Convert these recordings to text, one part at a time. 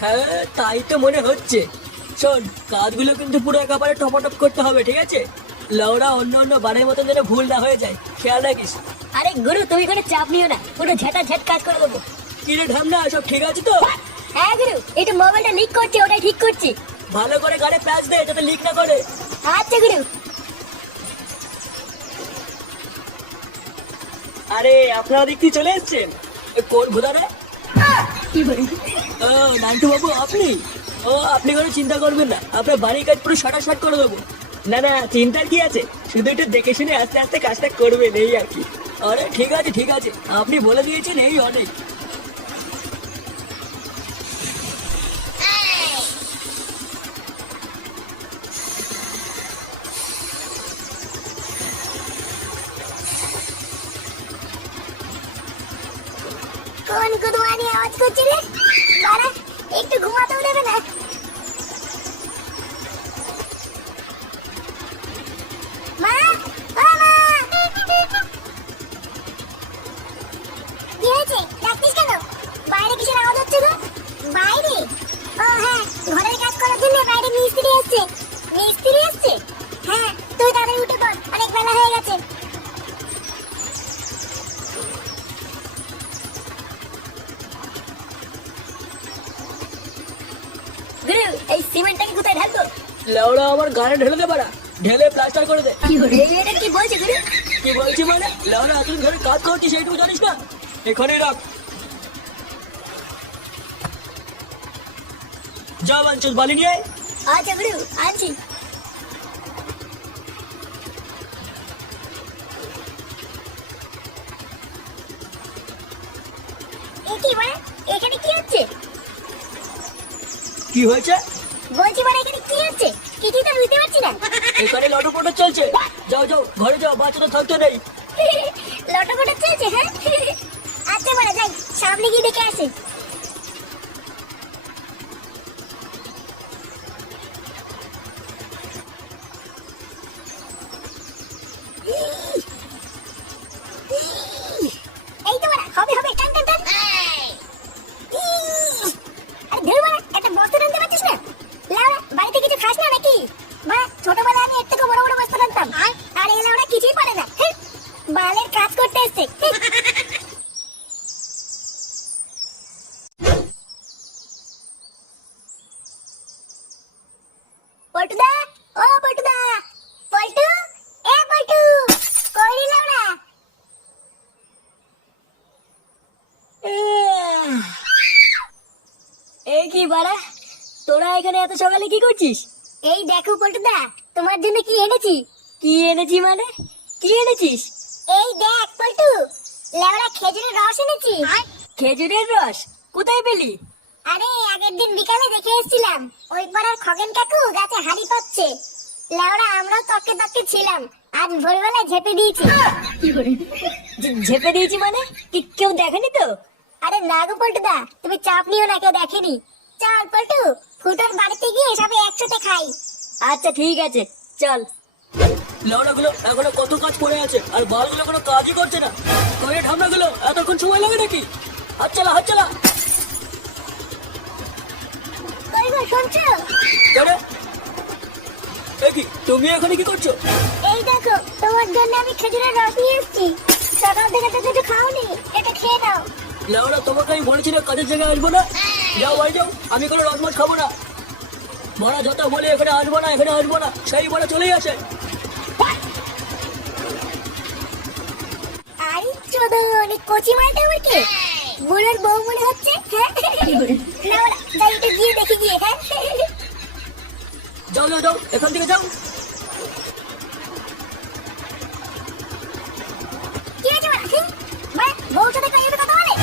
হ্যাঁ তাই তো মনে হচ্ছে। শোন কাজগুলো কিন্তু পুরো একেবারে টপাটপ করতে হবে ঠিক আছে? লওরা অন্য অন্য বারের মতন যেন ভুল না হয়ে যায়। খেয়াল রাখিস। আরে গুরু তুমি কোনো চাপ নিও না। পুরো ঝেটা ঝেট কাজ করে দেবো। কিরে ঢামনা সব ঠিক আছে তো? হ্যাঁ গুরু একটু মোবাইলটা লিক করছে ওটাই ঠিক করছি। ভালো করে গাড়ি প্যাচ দে যাতে লিক না করে। আচ্ছা গুরু। আরে আপনারা দেখতে চলে এসছেন। এ, কোন ভুদারে কি ও নান্টু বাবু আপনি? ও, আপনি কোনো চিন্তা করবেন না। আপনার বাড়ির কাজ পুরো শাটা করে দেবো। না না, চিন্তার কি আছে? শুধু একটু দেখে শুনে আস্তে আস্তে কাজটা করবেন, এই আর কি। আরে, ঠিক আছে ঠিক আছে। আপনি বলে দিয়েছেন, এই অনেক। কোন গুদুয়ানি আওয়াজ করছে একটু ঘুমাতেও দেবে না। গানে ঢেলে দে বাড়া। ঢেলে প্লাস্টার করে দে। এটা কি বলছে কি বলছি মানে? লেওড়া তুই ঘরে কাজ করছিস সেইটুকু জানিস না? এখানেই রাখ। যা বাঞ্চুস বালি নিয়ে আচ্ছা গুরু আনছি। কি মানে? এখানে কি হচ্ছে? কি হয়েছে? বলছি মানে এখানে কি হচ্ছে? কিছুই তো বুঝতে পারছি না। এখানে লটো পটো চলছে। যাও যাও ঘরে যাও বাচ্চাটা থাকতে নেই। লটাপটা চলছে হ্যাঁ? আচ্ছা মানে যাই সামনে গিয়ে দেখে আসি এই তো বাড়া, হবে হবে টান টান টান ইস! আরে ধুর বাড়া, একটা বস্তা টানতে পারছিস না লাউড়া বাড়িতে কিছু খাস না নাকি মা ছোটবেলায় আমি এর থেকে বড় বড় বস্তা টানতাম আর এই লাউড়া কিছুই পারে না হেহ, বালের কাজ করতে এসছে। ও এ কই লাউড়া এই কি বাড়া তোরা এখানে এত সকালে কি করছিস? এই দেখো পল্টুদা তোমার জন্য কি এনেছি? কি এনেছি মানে? কি এনেছিস? এই দেখ পল্টু লেবড়া খেজুরের রস এনেছি। খেজুরের রস? কোথায় পেলি? আরে আগের দিন বিকালে দেখে এসেছিলাম ওই পাড়ার খগেন কাকু গাছে হাড়ি পাচ্ছে লেবড়া আমরাও তককে তককে ছিলাম আজ ভোরবেলায় ঝেপে দিয়েছি। ঝেপে দিয়েছি মানে? কি কেউ দেখেনি তো? আরে না গো পল্টুদা তুমি চাপ নিও না কেউ দেখেনি। চল পল্টু ফুটোর বাড়িতে গিয়ে সবে একসাথে খাই। আচ্ছা ঠিক আছে চল। লওড়াগুলো এখনও কত কাজ পড়ে আছে? আর বালগুলো কোনো কাজই করছে না। কয়ে ঠামনাগুলো এতক্ষণ সময় লাগে নাকি? হাত চালা হাত চালা। কি তুমি এখানে কি করছ? এই দেখো তোমার জন্য আমি খেজুরের রস নিয়ে এসেছি। সকাল থেকে তো কিছু খাওনি এটা খেয়ে নাও। লেওড়া তোমাকে আমি বলেছিলাম কাজের জায়গায় আসব না। যাও বাড়ি যাও আমি কোনো রসমাস খাব না। বড়া যত বলে এখানে আসব না এখানে আসব না সেই বলে চলেই আসে। আই চোদন এই কচি মালটা আবার কে বুড়োর বউ মনে হচ্ছে হ্যাঁ? না বলা যাই একটু গিয়ে দেখে গিয়ে হ্যাঁ? যাও যাও যাও এখান থেকে যাও। কি হয়েছে বলা মানে বউর সাথে কই কথা বলে?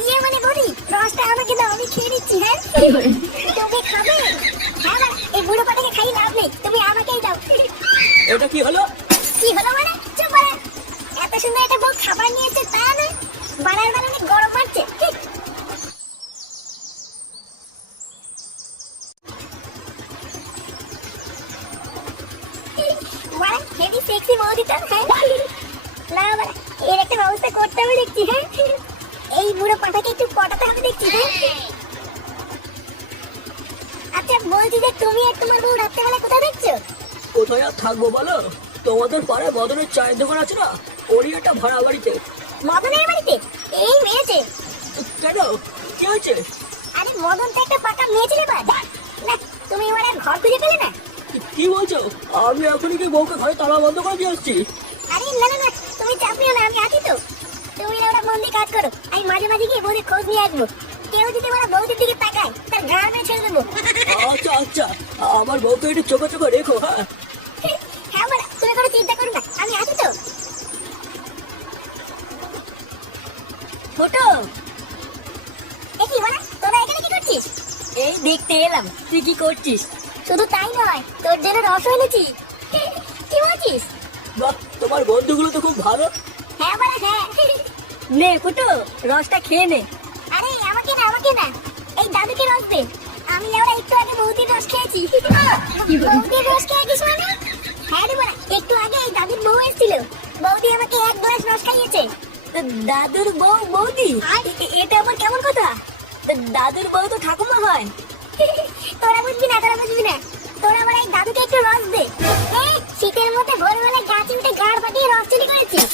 ইয়ে মানে বলি রসটা আমাকে দাও আমি খেয়ে নিচ্ছি হ্যাঁ? তুমি খাবে? হ্যাঁ এই বুড়ো পাটাকে খাই লাভ নেই তুমি আমাকেই দাও। এটা কি হলো কি হলো মানে চুপ বলা এত সুন্দর একটা বউ খাবার নিয়েছে তা না বানার বানানে গরম মারছে ঠিক বাড়া হেভি সেক্সি হ্যাঁ না বাড়া এর একটা ব্যবস্থা করতে হবে দেখছি হ্যাঁ এই বুড়ো পাঠাকে একটু পটাতে হবে দেখছি হ্যাঁ বলছি যে তুমি আর তোমার বউ রাত্রেবেলা কোথায় দেখছ কোথায় আর থাকব বলো? তোমাদের পাড়ায় মদনের চায়ের দোকান আছে না? ওরই একটা ভাড়া বাড়িতে। মদনের বাড়িতে? এই মেয়েছে। কেন? কি হয়েছে? আরে মদন তো একটা পাকা মেয়ে ছিল না তুমি এবার আর ঘর খুঁজে পেলে না? কি বলছো? আমি এখনই কি বউকে ঘরে তালা বন্ধ করে দিয়ে আসছি। আরে না না না তুমি চাপ নিও না আমি আছি তো। তুমি ওরা মন দিয়ে কাজ করো আমি মাঝে মাঝে গিয়ে বৌদির খোঁজ নিয়ে আসব। কেউ যদি ওরা বৌদির দিকে তাকায় তার মেয়ে ছেড়ে দেবো। আচ্ছা আচ্ছা আমার বউকে একটু চোখে চোখে রেখো হ্যাঁ। হ্যাঁ বড়া তুমি কোনো চিন্তা করো না আমি আছি তো। দেখি বড়া তোরা এখানে কি করছিস? এই দেখতে এলাম তুই কি করছিস? নয় তোর জন্য রস এনেছি। কি বলছিস? বাহ তোমার বন্ধুগুলো তো খুব ভালো। হ্যাঁ হ্যাঁ। নে ফুটো রসটা খেয়ে নে। আরে আমাকে না আমাকে না। এই দাদুকে রস দে। আমি একটু আগে বৌদির রস খেয়েছি। বৌদির রস খেয়েছিস মানে? হ্যাঁ রে বড়া একটু আগে এই দাদুর বউ এসেছিল। বৌদি আমাকে এক গ্লাস রস খাইয়েছে। তো দাদুর বউ বৌদি? এ- এটা আবার কেমন কথা? তো দাদুর বউ তো ঠাকুমা হয়। তোরা বুঝবি না তোরা বুঝবি না। তোরা আবার এই দাদুকে একটু রস দে। এই, শীতের মধ্যে ভোরবেলা গাছ উঠে গাড় ফাটিয়ে রস চুরি করেছিস?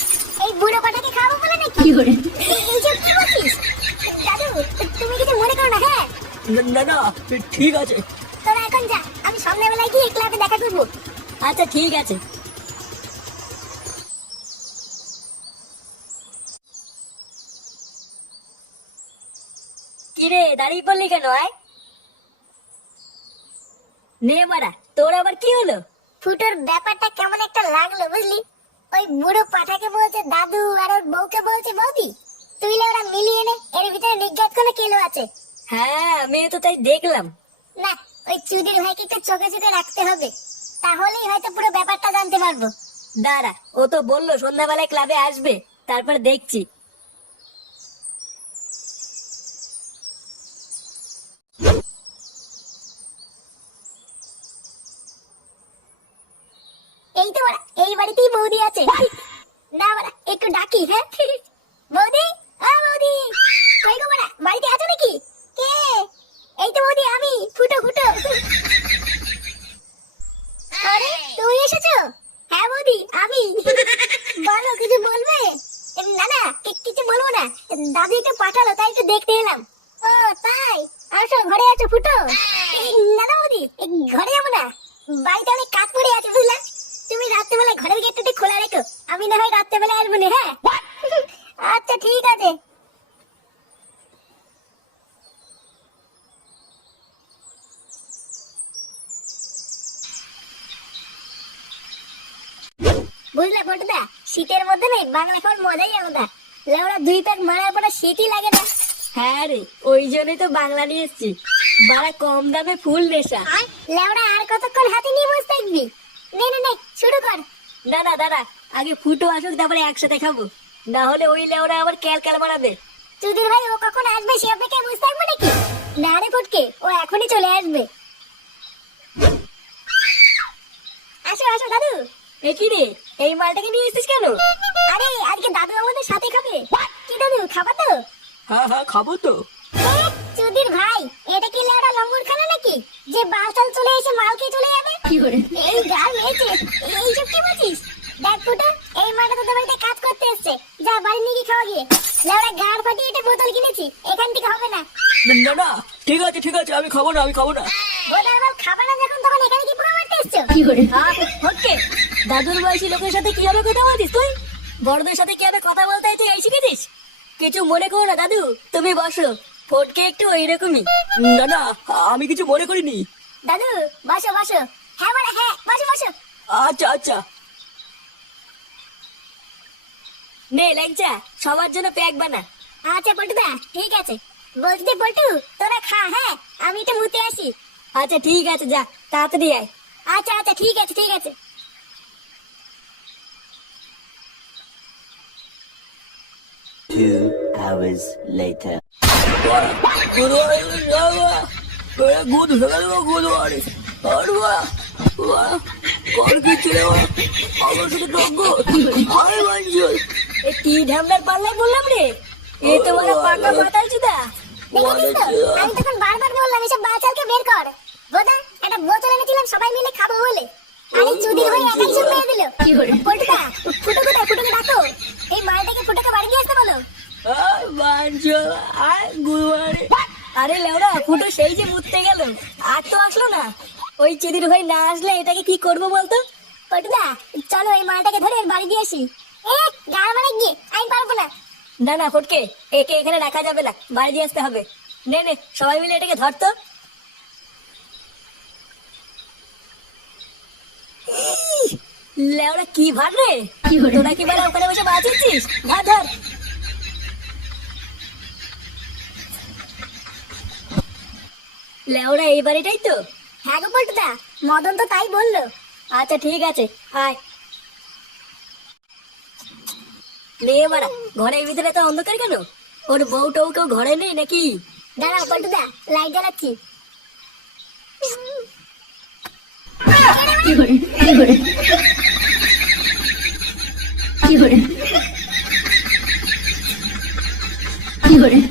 এই বুড়ো পাটাকে খাব বলে নাকি? এই- এইসব কি বলছিস? দাদু তুমি কিছু মনে করো না হ্যাঁ? না- না না ঠিক আছে। তোরা এখন যা আমি সন্ধ্যাবেলায় গিয়ে ক্লাবে দেখা করব। আচ্ছা ঠিক আছে। কিরে দাঁড়িয়ে পড়লি কেন আয়? নে বাড়া তোর আবার কি হলো? ফুটোর ব্যাপারটা কেমন একটা লাগল বুঝলি? ওই বুড়ো পাঠাকে বলছে দাদু আর ওর বউকে বলছে বৌদি তুই ওরা মিলিয়ে নে এর ভিতরে নিজ্ঞাত কোনো কেলো আছে? হ্যাঁ আমি তো তাই দেখলাম। না ওই চুদির ভাইকে একটু চোখে চোখে রাখতে হবে তাহলেই হয়তো পুরো ব্যাপারটা জানতে পারব। দাঁড়া ও তো বলল সন্ধ্যাবেলায় ক্লাবে আসবে তারপর দেখছি। এই তো ওরা এই বাড়িতেই বৌদি আছে। না ওরা একটু ডাকি হ্যাঁ? বৌদি? আ, বৌদি। কই গো ওরা বাড়িতে আছো নাকি? কে? এই তো বৌদি, আমি, ফুটো ফুটো। আরে, তুমি এসেছ? হ্যাঁ বৌদি, আমি। বলো, কিছু বলবে? না না কিছু বলব না। দাদি একটু পাঠালো, তাই একটু দেখতে এলাম ও তাই আসো ঘরে আছো ফুটো এই, না না বৌদি এই, ঘরে যাব না বাড়িতে অনেক কাজ পড়ে আছে বুঝলা তুমি রাত্রেবেলা ঘরের গেটটা একটু খোলা রেখো আমি না হয় রাত্রেবেলা আসব না হ্যাঁ আচ্ছা ঠিক আছে বুঝলে ফটোদা? শীতের মধ্যে নেই বাংলা খাওয়ার মজাই আলাদা। লেওড়া দুই প্যাক মারার পরে শীতই লাগে না। হ্যাঁ রে ওই জন্যই তো বাংলা নিয়ে এসছি। বাড়া কম দামে ফুল নেশা। লেওড়া আর কতক্ষণ হাতে নিয়ে বসে থাকবি? নে নে নে শুরু কর। না না দাদা আগে ফুটো আসুক তারপরে একসাথে খাব। না হলে ওই লেওরা আবার ক্যাল ক্যাল বানাবে। চুদির ভাই ও কখন আসবে সে অপেক্ষায় বসে থাকব নাকি? না রে ফুটকে ও এখনই চলে আসবে। আসো আসো দাদু। এ রে এই মালটাকে নিয়ে এসেছিস কেন? আরে আজকে দাদু আমাদের সাথে খাবে। কি দাদু খাবা তো? হ্যাঁ হ্যাঁ খাব তো। চুদির ভাই এটা কি লেওড়া লঙ্গর খানা নাকি? যে বাসটাল চলে এসে মাল খেয়ে চলে যাবে? এই গাল মেয়েছে এইসব কি বলছিস? দেখ ফুটা এই মাটা তোদের বাড়িতে কাজ করতে এসছে। যা বাড়ি নিয়ে খাওয়া গিয়ে। লেওড়া গাড় ফাটিয়ে বোতল কিনেছি। এখান থেকে হবে না। না না ঠিক আছে ঠিক আছে আমি খাব না আমি খাব না। বোতল খাবে না যখন তখন এখানে কি পুরো মারতে এসছো? দাদুর বয়সী লোকের সাথে কীভাবে কথা বলছিস তুই? বড়দের সাথে কীভাবে কথা বলতে হয় তুই এই শিখেছিস? কিছু মনে করো না দাদু। তুমি বসো। ফোটকে একটু ওইরকমই। না না আমি কিছু মনে করিনি। দাদু বসো বসো। হ্যাঁ বড় হ্যাঁ বসো বসো। আচ্ছা আচ্ছা। নে ল্যাংচা সবার জন্য প্যাক বানা। আচ্ছা পল্টুদা ঠিক আছে। বলছি যে পল্টু তোরা খা হ্যাঁ? আমি তো মুতে আসি। আচ্ছা ঠিক আছে যা তাড়াতাড়ি আয়। আচ্ছা আচ্ছা ঠিক আছে ঠিক আছে Two hours later. Good morning good সকালে গুড মর্নিং আর বাহ বাহ কল কি ছিল আমার সাথে টঙ্গ আরে বাঞ্চল এ বললাম এসব বাচালকে বের সবাই মিলে খাব বলে আরে ডাকো এই মালটাকে ফুটোকে বাড়ি দিয়ে আর লেওরা ফুটো সেই যে মুততে গেল। আর তো আসলো না। ওই চিদির ভাই না আসলে এটাকে কি করব বলতো? পল্টুদা চলো এই মালটাকে ধরে বাড়ি দিয়ে আসি। গাড় মারা গিয়ে আমি পারব না। না না ফটকে একে এখানে রাখা যাবে না। বাড়ি দিয়ে আসতে হবে। নে নে সবাই মিলে এটাকে ধরতো লেওরা কি ভার রে? তোরা কি বেলা ওখানে বসে বাঁচিয়েছিস? ধর ধর। লেওরা এই বাড়িটাই তো? হ্যাঁ গো পল্টুদা, মদন তো তাই বলল। আচ্ছা ঠিক আছে, আয়। নিয়ে বাড়া ঘরের ভিতরে তো অন্ধকার কেন? ওর বউ টউ কেউ ঘরে নেই নাকি? দাঁড়াও পল্টুদা লাইট জ্বালাচ্ছি। কি করে?